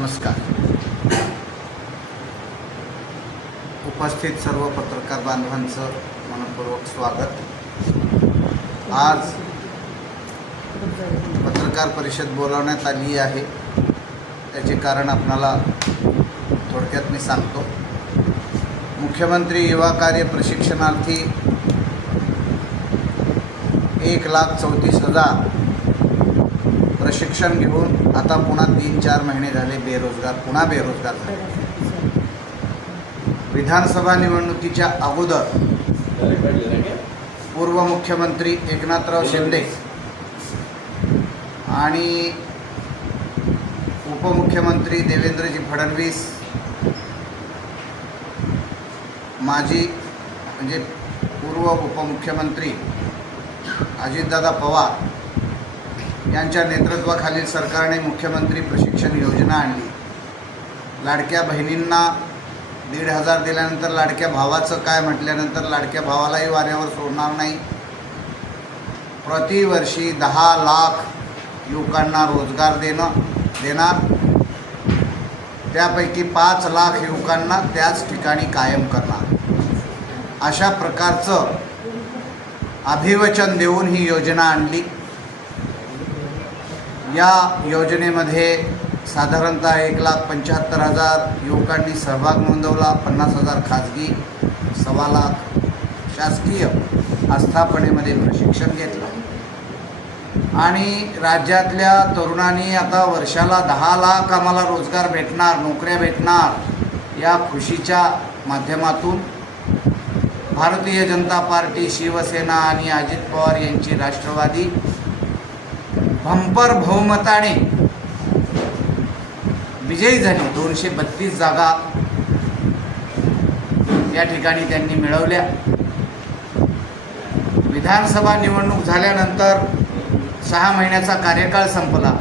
नमस्कार. उपस्थित सर्व पत्रकार बांधवांचं मनपूर्वक स्वागत. आज पत्रकार परिषद बोलावण्यात आली आहे. त्याचे कारण आपणाला थोडक्यात मी सांगतो. मुख्यमंत्री युवा कार्य प्रशिक्षणार्थी 1,34,000 प्रशिक्षण घेऊन आता पुन्हा 3-4 महिने झाले पुन्हा बेरोजगार झाले. विधानसभा निवडणुकीच्या अगोदर पूर्व मुख्यमंत्री एकनाथराव शिंदे आणि उपमुख्यमंत्री देवेंद्रजी फडणवीस, माजी म्हणजे पूर्व उपमुख्यमंत्री अजितदादा पवार यांच्या नेतृत्वाखालील सरकारने मुख्यमंत्री प्रशिक्षण योजना आणली. लाडक्या बहिणींना 1,500 दिल्यानंतर लाडक्या भावाचं काय म्हटल्यानंतर लाडक्या भावालाही वाऱ्यावर सोडणार नाही. प्रतिवर्षी 10 लाख युवकांना रोजगार देणार. त्यापैकी 5 लाख युवकांना त्याच ठिकाणी कायम करणार. अशा प्रकारचं अभिवचन देऊन ही योजना आणली. या योजनेमध्ये साधारणतः 1,75,000 युवकांनी सहभाग नोंदवला. 50,000 खाजगी, 1.25 लाख शासकीय आस्थापनेमध्ये प्रशिक्षण घेतलं. आणि राज्यातल्या तरुणांनी आता वर्षाला 10 लाख आम्हाला रोजगार भेटणार, नोकऱ्या भेटणार या खुशीच्या माध्यमातून भारतीय जनता पार्टी, शिवसेना आणि अजित पवार यांची राष्ट्रवादी बंपर बहुमताने विजयी झाली. 232 जागा या ठिकाणी त्यांनी मिळवल्या. विधानसभा निवडणूक झाल्यानंतर 6 महिन्याचा कार्यकाळ संपला.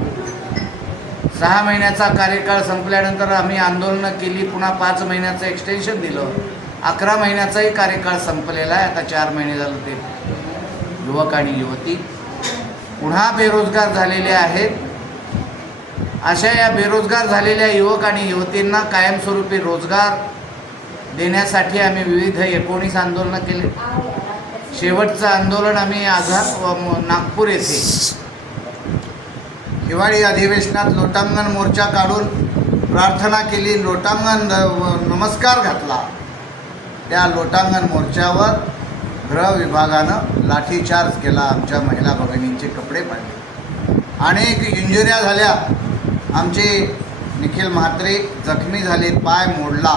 6 महिन्याचा कार्यकाळ संपल्यानंतर आम्ही आंदोलनं केली. पुन्हा 5 महिन्याचं एक्सटेन्शन दिलं. 11 महिन्याचाही कार्यकाळ संपलेला आहे. आता 4 महिने झालं ते युवक आणि युवती पुन्हा बेरोजगार झालेले आहेत. अशा या बेरोजगार झालेल्या युवक आणि युवतींना कायमस्वरूपी रोजगार देण्यासाठी आम्ही विविध 19 आंदोलनं केले. शेवटचं आंदोलन आम्ही नागपूर येथे हिवाळी अधिवेशनात लोटांगण मोर्चा काढून प्रार्थना केली, लोटांगण नमस्कार घातला. त्या लोटांगण मोर्चावर गृह विभागानं लाठीचार्ज केला. आमच्या महिला भगिनींचे कपडे पाडले. अनेक इंजुऱ्या झाल्या. आमचे निखिल म्हात्रे जखमी झाले, पाय मोडला.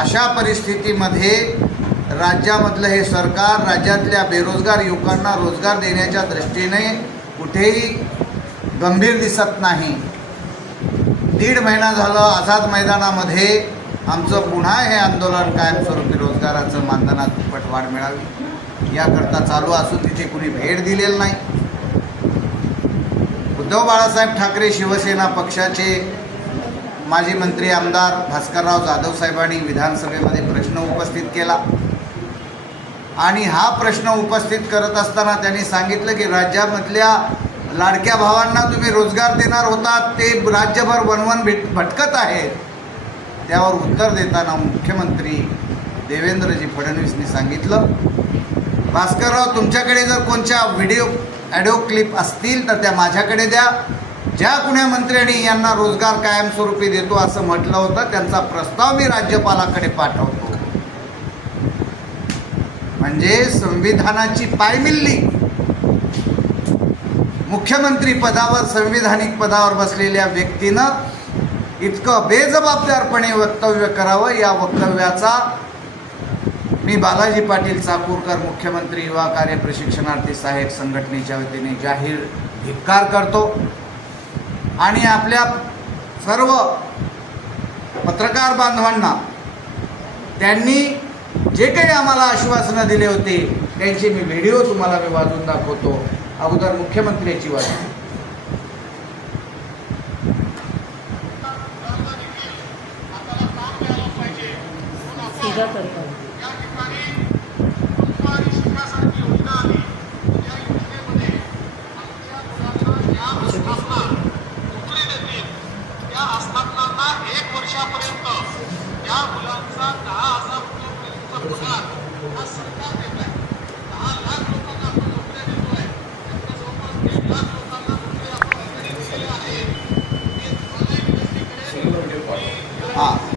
अशा परिस्थितीमध्ये राज्यामधलं हे सरकार राज्यातल्या बेरोजगार युवकांना रोजगार देण्याच्या दृष्टीने कुठेही गंभीर दिसत नाही. 1.5 महिना झालं आझाद मैदानामध्ये आमचं पुन्हा हे आंदोलन कायमस्वरूपी रोजगाराचं मानधनात दुप्पट वाढ मिळावी याकरता चालू असून तिथे कुणी भेट दिलेलं नाही. उद्धव बाळासाहेब ठाकरे शिवसेना पक्षाचे माजी मंत्री आमदार भास्करराव जाधव साहेबांनी विधानसभेमध्ये प्रश्न उपस्थित केला. आणि हा प्रश्न उपस्थित करत असताना त्यांनी सांगितलं की राज्यामधल्या लाडक्या भावांना तुम्ही रोजगार देणार होतात, ते राज्यभर वनवन भटकत आहेत. त्यावर उत्तर देताना मुख्यमंत्री देवेंद्रजी फडणवीसनी सांगितलं, भास्करराव तुमच्याकडे जर कोणत्या ऑडिओ क्लिप असतील तर त्या माझ्याकडे द्या. ज्या कुण्या मंत्र्यांनी यांना रोजगार कायमस्वरूपी देतो असं म्हटलं होतं त्यांचा प्रस्ताव मी राज्यपालाकडे पाठवतो. म्हणजे संविधानाची पायमिल्ली मुख्यमंत्री पदावर, संविधानिक पदावर बसलेल्या व्यक्तीनं इतकं बेजबाबदारपणे वक्तव्य करावं, या वक्तव्याचा मी बालाजी पाटील चाकूरकर मुख्यमंत्री युवा कार्य प्रशिक्षणार्थी सहाय्यक संघटनेच्या वतीने जाहीर धिक्कार करतो. आणि आपल्या सर्व पत्रकार बांधवांना त्यांनी जे काही आम्हाला आश्वासनं दिले होते त्यांचे मी व्हिडिओ तुम्हाला मी वाजून दाखवतो. अगोदर मुख्यमंत्र्याची वाजवी. त्या आस्थापनांना 1 वर्षापर्यंत या मुलांचा 10,000 रुपयापर्यंतचा पगार हा सरकार देत आहे. 10 लाख लोकांना आपण नोकऱ्या देतोय. त्यातल्या जवळपास 1.5 लाख लोकांना नोकरी आपण ऑलरेडी दिलेल्या आहेत. हे तुम्हालाही विनंती करेन की हां